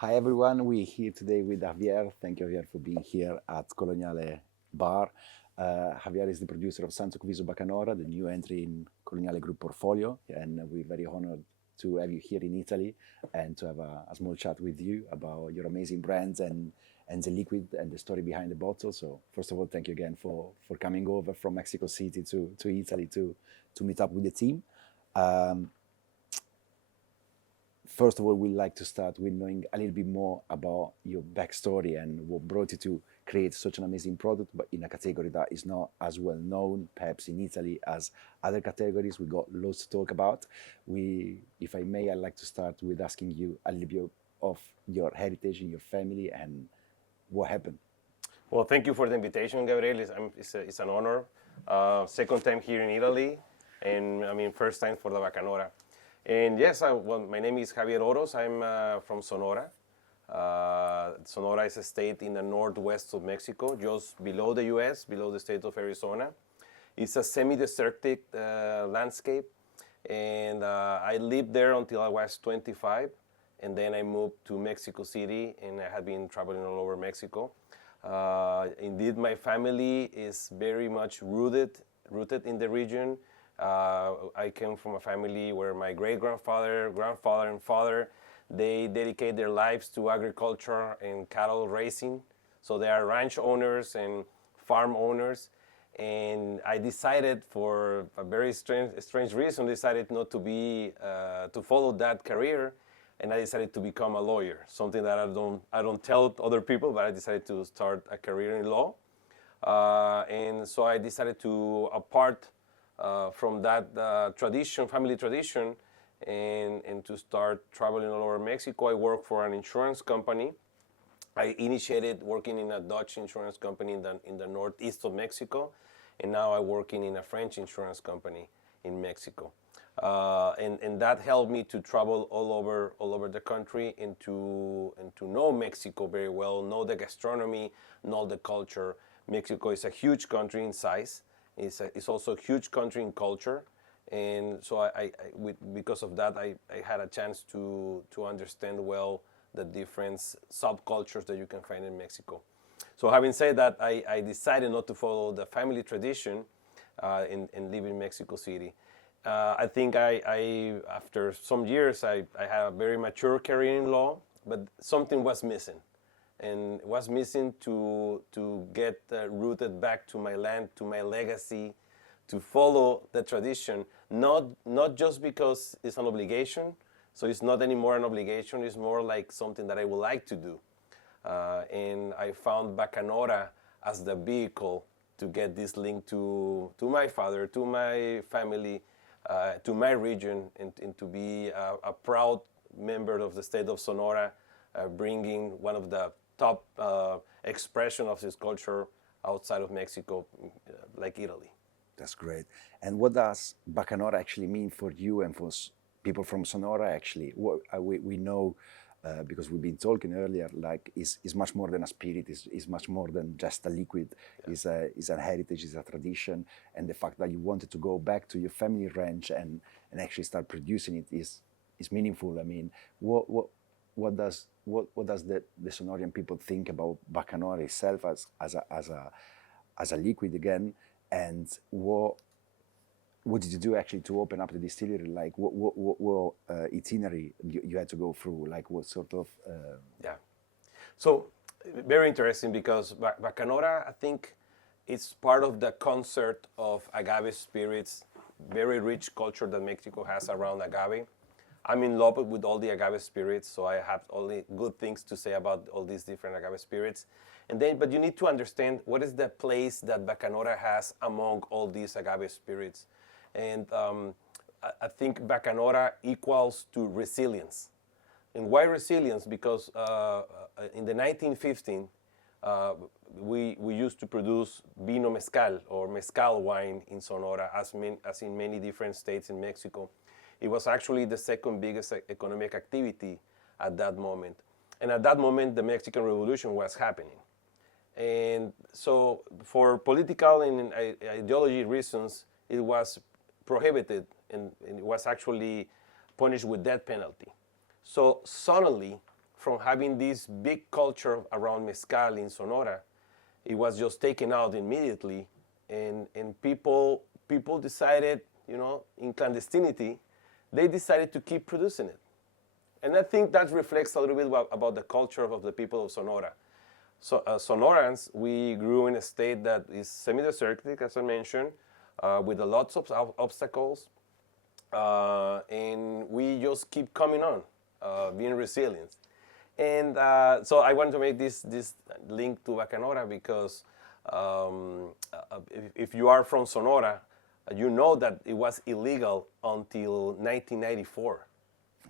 Hi everyone, we're here today with Javier. Thank you, Javier, for being here at Coloniale Bar. Javier is the producer of Santo, Cuviso, Bacanora, the new entry in Coloniale Group portfolio, and we're very honored to have you here in Italy and to have a small chat with you about your amazing brands and the liquid and the story behind the bottle. So first of all, thank you again for coming over from Mexico City to Italy to meet up with the team. Um, First of all, we'd like to start with knowing a little bit more about your backstory and what brought you to create such an amazing product, but in a category that is not as well known, perhaps in Italy, as other categories. We got lots to talk about. If I may, I'd like to start with asking you a little bit of your heritage and your family and what happened. Well, thank you for the invitation, Gabriel. It's an honor. Second time here in Italy, and first time for the Bacanora. And yes, my name is Javier Oroz. I'm from Sonora. Sonora is a state in the northwest of Mexico, just below the U.S., below the state of Arizona. It's a semi-desertic landscape, and I lived there until I was 25, and then I moved to Mexico City, and I had been traveling all over Mexico. Indeed, my family is very much rooted in the region. I came from a family where my great-grandfather, grandfather, and father, they dedicate their lives to agriculture and cattle raising. So they are ranch owners and farm owners. And I decided, for a very strange reason, decided not to be to follow that career, and I decided to become a lawyer. Something that I don't tell other people, but I decided to start a career in law. And so I decided to apart from that family tradition, and to start traveling all over Mexico. I work for an insurance company. I initiated working in a Dutch insurance company in the northeast of Mexico, and now I'm working in a French insurance company in Mexico. And that helped me to travel all over the country and to know Mexico very well, know the gastronomy, know the culture. Mexico is a huge country in size. It's also a huge country in culture, and so because of that, I had a chance to understand well the different subcultures that you can find in Mexico. So having said that, I decided not to follow the family tradition and live in Mexico City. I think after some years, I had a very mature career in law, but something was missing. And was missing to get rooted back to my land, to my legacy, to follow the tradition, not just because it's an obligation. So it's not anymore an obligation, it's more like something that I would like to do. And I found Bacanora as the vehicle to get this link to my father, to my family, to my region, and to be a proud member of the state of Sonora, bringing one of the top expression of this culture outside of Mexico, like Italy. That's great. And what does Bacanora actually mean for you and for people from Sonora, actually? We know, because we've been talking earlier, like is much more than a spirit, is much more than just a liquid. Yeah. Is a heritage, is a tradition. And the fact that you wanted to go back to your family ranch and actually start producing it is meaningful. I mean, what does the Sonorian people think about Bacanora itself as a liquid again, and what did you do actually to open up the distillery? Like what itinerary you had to go through? Like what sort of Yeah, so very interesting, because Bacanora, I think, it's part of the concert of agave spirits, very rich culture that Mexico has around agave. I'm in love with all the agave spirits, so I have only good things to say about all these different agave spirits. But you need to understand what is the place that Bacanora has among all these agave spirits. And I think Bacanora equals to resilience. And why resilience? Because in the 1915, we used to produce vino mezcal, or mezcal wine, in Sonora, as in many different states in Mexico. It was actually the second biggest economic activity at that moment. And at that moment, the Mexican Revolution was happening. And so for political and ideology reasons, it was prohibited, and it was actually punished with death penalty. So suddenly, from having this big culture around mezcal in Sonora, it was just taken out immediately, and people decided, in clandestinity, they decided to keep producing it. And I think that reflects a little bit about the culture of the people of Sonora. So Sonorans, we grew in a state that is semi-desertic, as I mentioned, with lots of obstacles, and we just keep coming on, being resilient. And so I want to make this link to Bacanora because if you are from Sonora, you know that it was illegal until 1994.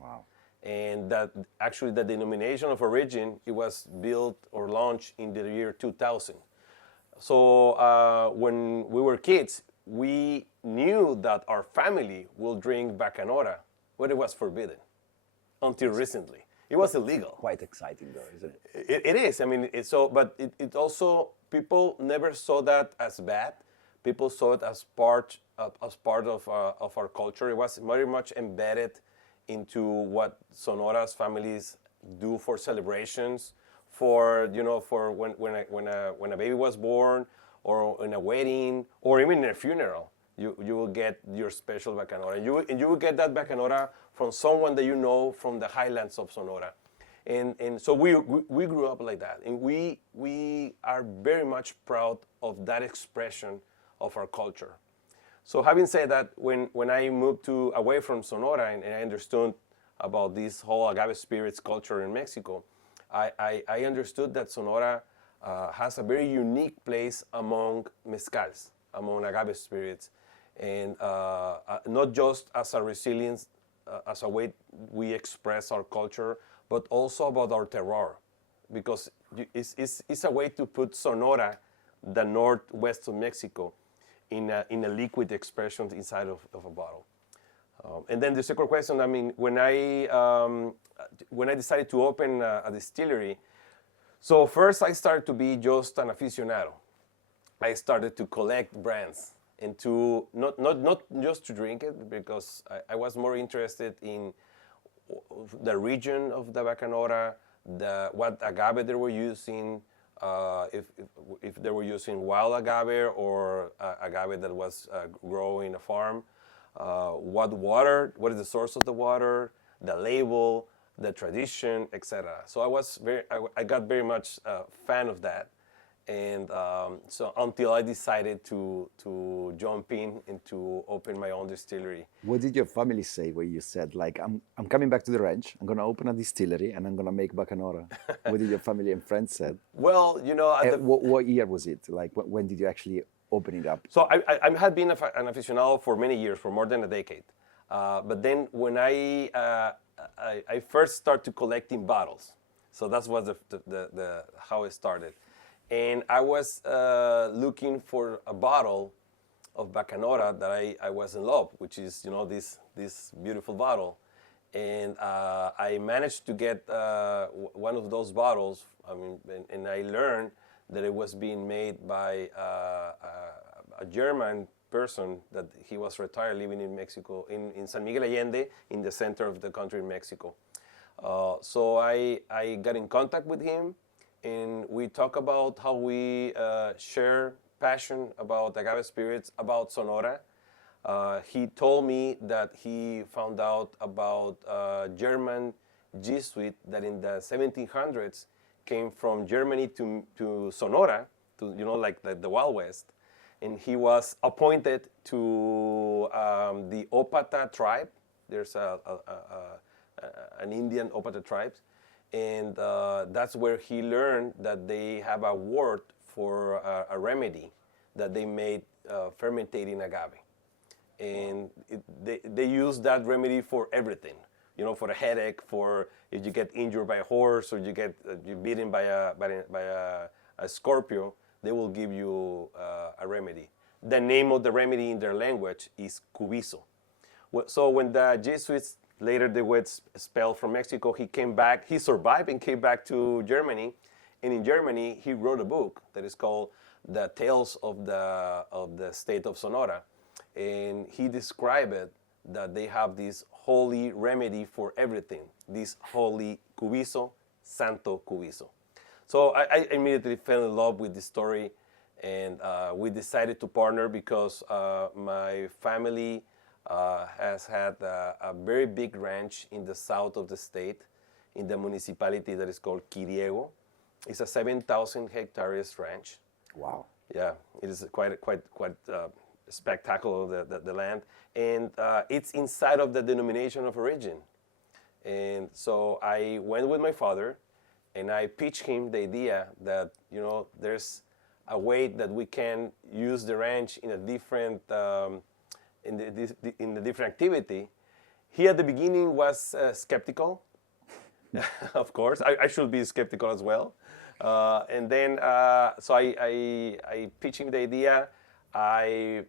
Wow. And that actually the denomination of origin, it was built or launched in the year 2000. So when we were kids, we knew that our family will drink Bacanora, but it was forbidden until recently. It was illegal. Quite exciting though, isn't it? It is. I mean, but it also, people never saw that as bad. People saw it as part of our culture. It was very much embedded into what Sonora's families do for celebrations, for when a baby was born, or in a wedding, or even in a funeral. You will get your special Bacanora, and you will get that Bacanora from someone that you know from the highlands of Sonora, and so we grew up like that, and we are very much proud of that expression of our culture. So having said that, when I moved away from Sonora and I understood about this whole agave spirits culture in Mexico, I understood that Sonora has a very unique place among mezcals, among agave spirits, and not just as a resilience, as a way we express our culture, but also about our terroir, because it's a way to put Sonora, the northwest of Mexico, in a liquid expression inside of a bottle. And then the second question, I mean, when I decided to open a distillery, so first I started to be just an aficionado. I started to collect brands and to not just to drink it, because I was more interested in the region of the Bacanora, what agave they were using, if they were using wild agave or agave that was grown in a farm, what is the source of the water, the label, the tradition, etc. So I got very much a fan of that, and so until I decided to jump in and to open my own distillery. What did your family say when you said, like, I'm coming back to the ranch, I'm going to open a distillery, and I'm going to make Bacanora? What did your family and friends said? Well, what year was it? Like, when did you actually open it up? So I had been an aficionado for many years, for more than a decade. But then when I first started collecting bottles, so that was the how it started. And I was looking for a bottle of Bacanora that I was in love, which is this beautiful bottle, and I managed to get one of those bottles. I mean, and I learned that it was being made by a German person, that he was retired, living in Mexico, in San Miguel Allende, in the center of the country in Mexico. So I got in contact with him, and we talk about how we share passion about agave spirits, about Sonora. He told me that he found out about German Jesuit that in the 1700s came from Germany to Sonora, to like the Wild West, and he was appointed to the Opata tribe. There's an Indian Opata tribe, and that's where he learned that they have a word for a remedy that they made fermentating agave, and they use that remedy for everything. For a headache, for if you get injured by a horse, or you get you're bitten by a scorpion, they will give you a remedy. The name of the remedy in their language is Cuviso. So when the Jesuits, later they were expelled from Mexico, he came back. He survived and came back to Germany, and in Germany he wrote a book that is called "The Tales of the State of Sonora," and he described it that they have this holy remedy for everything, this holy Cuviso Santo Cuviso. So I immediately fell in love with this story, and we decided to partner because my family has had a very big ranch in the south of the state, in the municipality that is called Quiriego. It's a 7,000 hectares ranch. Wow. Yeah, it is quite spectacular, the land, and it's inside of the denomination of origin. And so I went with my father, and I pitched him the idea that there's a way that we can use the ranch in a different in the different activity. He at the beginning was skeptical. Of course, I should be skeptical as well. And then, so I pitched him the idea. I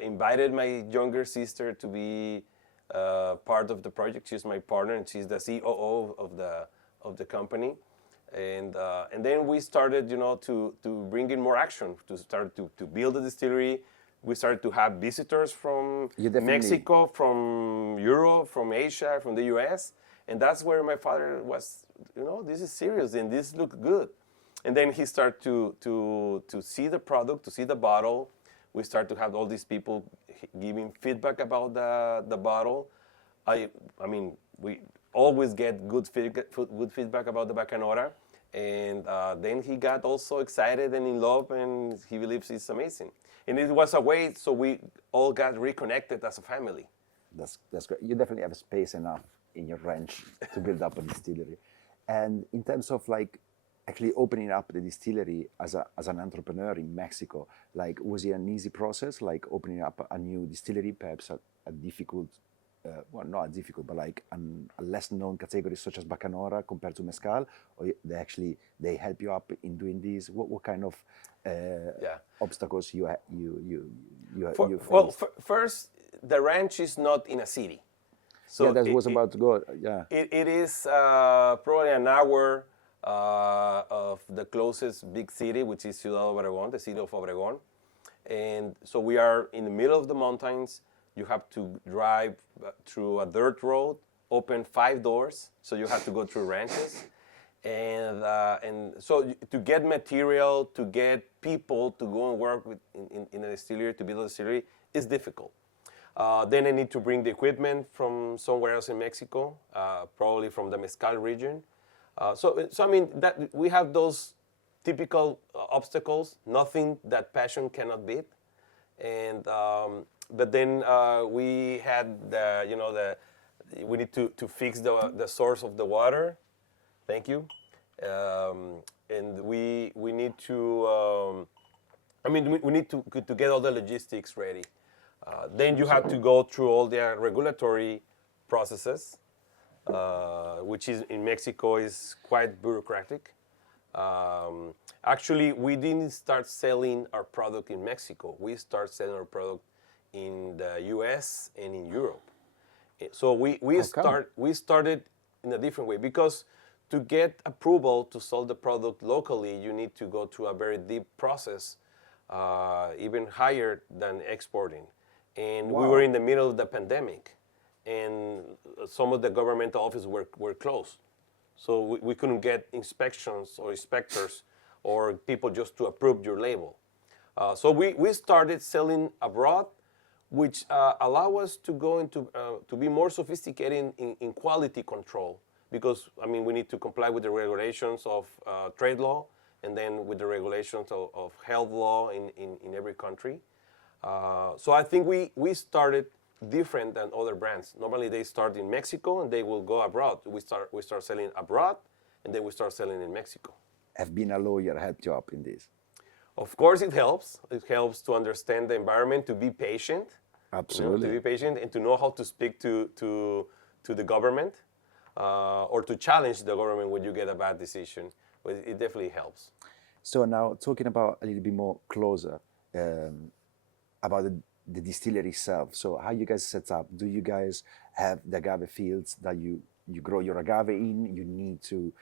invited my younger sister to be part of the project. She's my partner, and she's the COO of the company. And then we started, to bring in more action, to start to build a distillery. We started to have visitors from Mexico, from Europe, from Asia, from the US. And that's where my father was, this is serious and this looks good. And then he started to see the product, to see the bottle. We started to have all these people giving feedback about the bottle. I mean, we always get good feedback about the Bacanora. And then he got also excited and in love, and he believes it's amazing. And it was a way so we all got reconnected as a family. That's great. You definitely have space enough in your ranch to build up a distillery. And in terms of actually opening up the distillery as an entrepreneur in Mexico, was it an easy process, opening up a new distillery, perhaps a difficult, well, not difficult, but a less known category such as Bacanora compared to mezcal, or they help you up in doing this? What kind of obstacles you faced? Well, first, the ranch is not in a city. So that was about to go. Yeah, it is probably an hour of the closest big city, which is Ciudad Obregón, the city of Obregón. And so we are in the middle of the mountains. You have to drive through a dirt road, open 5 doors, so you have to go through ranches. And so to get material, to get people to go and work in a distillery, to build a distillery, is difficult. Then I need to bring the equipment from somewhere else in Mexico, probably from the mezcal region. So I mean, that we have those typical obstacles, nothing that passion cannot beat. And but then we had we need to fix the source of the water. Thank you. And we need to we need to get all the logistics ready. Then you have to go through all the regulatory processes, which is in Mexico is quite bureaucratic. Actually, we didn't start selling our product in Mexico. We started selling our product in the US and in Europe. So we started in a different way, because to get approval to sell the product locally, you need to go through a very deep process, even higher than exporting. And we were in the middle of the pandemic, and some of the government offices were closed. So we couldn't get inspections or inspectors or people just to approve your label. So we started selling abroad, which allow us to go into to be more sophisticated in quality control, because I mean we need to comply with the regulations of trade law, and then with the regulations of health law in every country. So I think we started different than other brands. Normally they start in Mexico and they will go abroad. We start selling abroad, and then we start selling in Mexico. Have being a lawyer helped you up in this? Of course it helps. It helps to understand the environment, to be patient. Absolutely. To be patient and to know how to speak to the government, or to challenge the government when you get a bad decision. But it definitely helps. So now talking about a little bit more closer about the distillery itself. So how you guys set up? Do you guys have the agave fields that you grow your agave in? You need to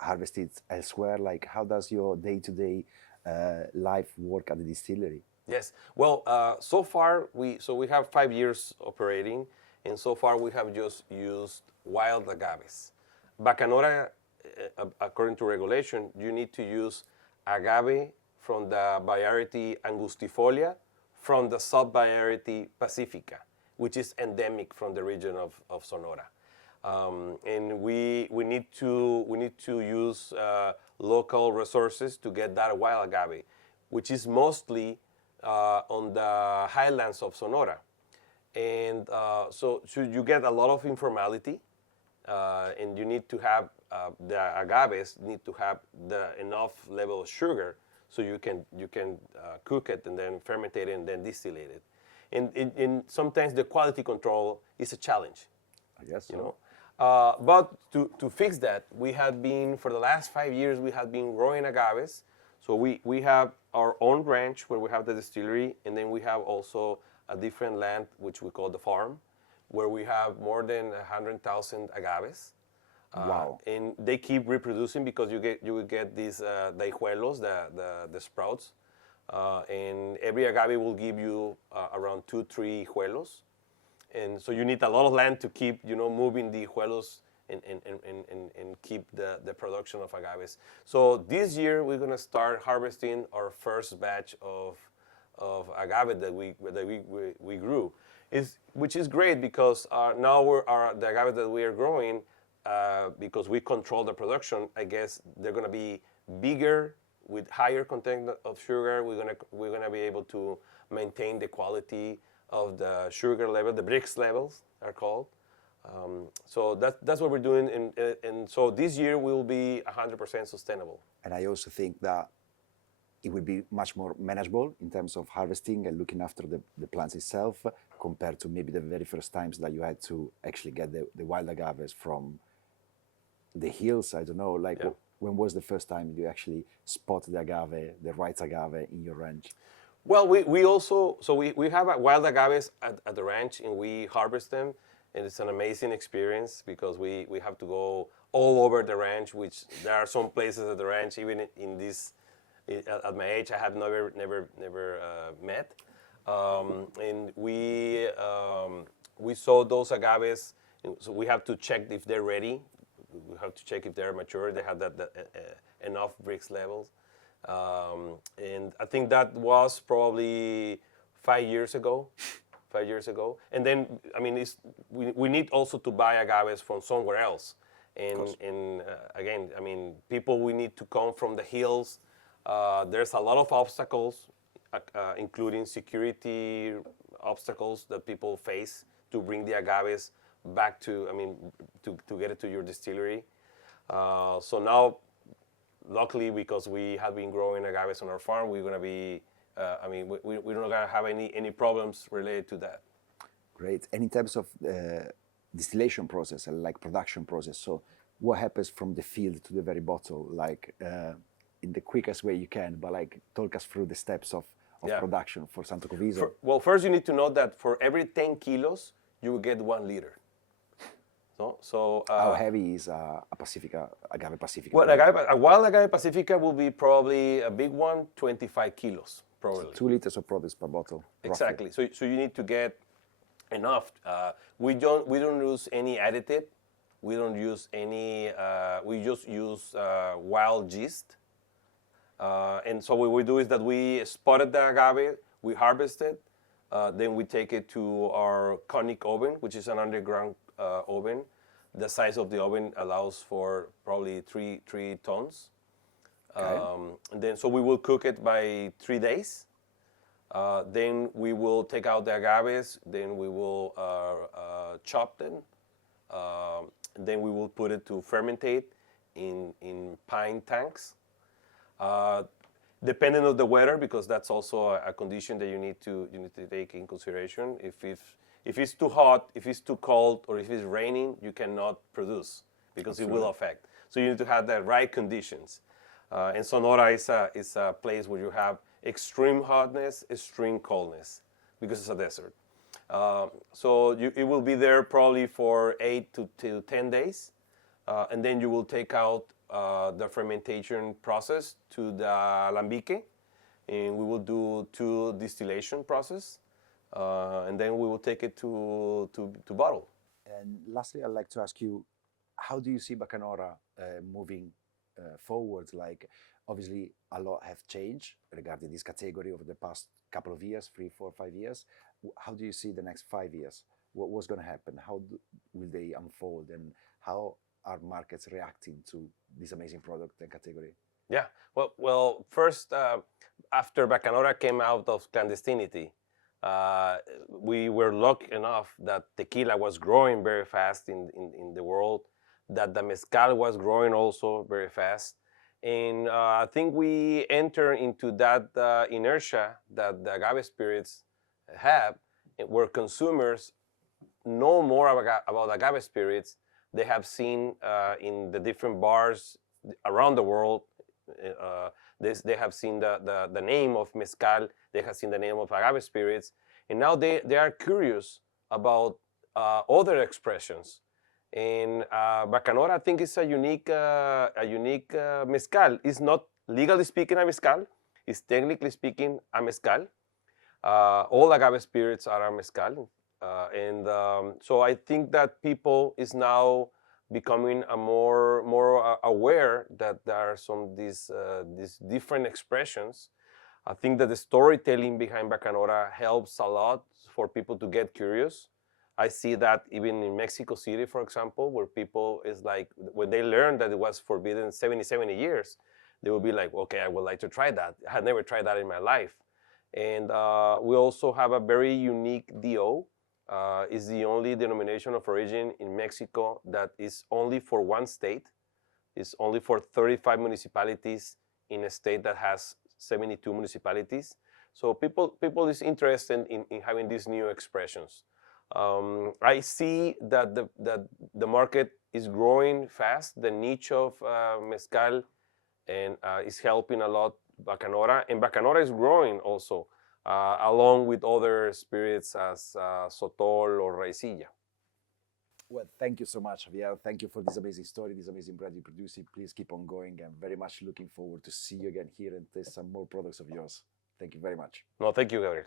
harvest it elsewhere? How does your day-to-day life work at the distillery? Yes. Well, so far we have 5 years operating, and so far we have just used wild agaves. Bacanora according to regulation, you need to use agave from the variety angustifolia from the sub-variety pacifica, which is endemic from the region of Sonora. And we need to use local resources to get that wild agave, which is mostly on the highlands of Sonora. And so you get a lot of informality, and you need to have the agaves need to have enough level of sugar so you can cook it and then ferment it and then distillate it. And sometimes the quality control is a challenge. I guess so. You know, but to fix that, we have been for the last 5 years we have been growing agaves. So we have our own ranch where we have the distillery, and then we have also a different land which we call the farm, where we have more than 100,000 agaves. Wow. And they keep reproducing because you will get these hijuelos, the sprouts, and every agave will give you around 2-3 hijuelos, and so you need a lot of land to keep moving the hijuelos and keep the production of agaves. So this year we're gonna start harvesting our first batch of agave that we grew, which is great because now the agave that we are growing. Because we control the production, I guess they're going to be bigger with higher content of sugar. We're gonna be able to maintain the quality of the sugar level. The brix levels are called. So that's what we're doing, and so this year we will be 100% sustainable. And I also think that it will be much more manageable in terms of harvesting and looking after the plants itself compared to maybe the very first times that you had to actually get the wild agaves from the hills. I don't know, like when was the first time you actually spot the agave, the right agave in your ranch? Well, we also, so we have wild agaves at the ranch, and we harvest them, and it's an amazing experience because we have to go all over the ranch, which there are some places at the ranch, even in this, at my age, I have never met. And we saw those agaves, so we have to check if they're ready. We have to check if they're mature. They have that enough brix levels. And I think that was probably 5 years ago. 5 years ago. And then, I mean, we need also to buy agaves from somewhere else. And again, I mean, people, we need to come from the hills. There's a lot of obstacles, including security obstacles that people face to bring the agaves back to, I mean, to get it to your distillery. So now, luckily, because we have been growing agaves on our farm, we're gonna be, I mean, we're not gonna have any problems related to that. Great. And in terms of distillation process and like production process, so what happens from the field to the very bottle, like in the quickest way you can, but like talk us through the steps of production for Santo Cuviso. Well, first you need to know that for every 10 kilos, you will get 1 liter. So how heavy is a Pacifica, agave Pacifica? Well, a wild agave Pacifica will be probably a big one, 25 kilos, probably. So 2 liters of produce per bottle. Exactly. So you need to get enough. We don't use any additive. We don't use any. We just use wild yeast. And so what we do is that we spotted the agave, we harvest it, then we take it to our conic oven, which is an underground oven. The size of the oven allows for probably 3 tons. Okay. And then so we will cook it by 3 days. Then we will take out the agaves. Then we will chop them. Then we will put it to fermentate in pine tanks. Depending on the weather, because that's also a condition that you need to take in consideration. If it's too hot, if it's too cold, or if it's raining, you cannot produce because it will affect. So you need to have the right conditions. And Sonora is a place where you have extreme hotness, extreme coldness, because it's a desert. So it will be there probably for 8 to 10 days, and then you will take out the fermentation process to the alambique, and we will do 2 distillation process. And then we will take it to bottle. And lastly, I'd like to ask you, how do you see Bacanora moving forward? Like, obviously, a lot have changed regarding this category over the past couple of years, 3, 4, 5 years. How do you see the next 5 years? What's going to happen? How will they unfold? And how are markets reacting to this amazing product and category? Yeah. Well. First, after Bacanora came out of clandestinity, we were lucky enough that tequila was growing very fast in the world, that the mezcal was growing also very fast. And I think we enter into that inertia that the agave spirits have, where consumers know more about agave spirits. They have seen in the different bars around the world, they have seen the name of mezcal, they have seen the name of agave spirits, and now they are curious about other expressions. And Bacanora, I think, is a unique mezcal. It's not legally speaking a mezcal. It's technically speaking a mezcal. All agave spirits are a mezcal. So I think that people is now becoming more aware that there are these different expressions. I think that the storytelling behind Bacanora helps a lot for people to get curious. I see that even in Mexico City, for example, where people is like, when they learned that it was forbidden 70 years, they will be like, okay, I would like to try that. I had never tried that in my life. And we also have a very unique DO. It's the only denomination of origin in Mexico that is only for one state. It's only for 35 municipalities in a state that has 72 municipalities. So people is interested in having these new expressions. I see that the market is growing fast. The niche of mezcal and is helping a lot Bacanora, and Bacanora is growing also, along with other spirits as Sotol or Raicilla. Well, thank you so much, Javier. Thank you for this amazing story, this amazing brand you produce. Please keep on going. I'm very much looking forward to see you again here and taste some more products of yours. Thank you very much. No, thank you, Gabriel.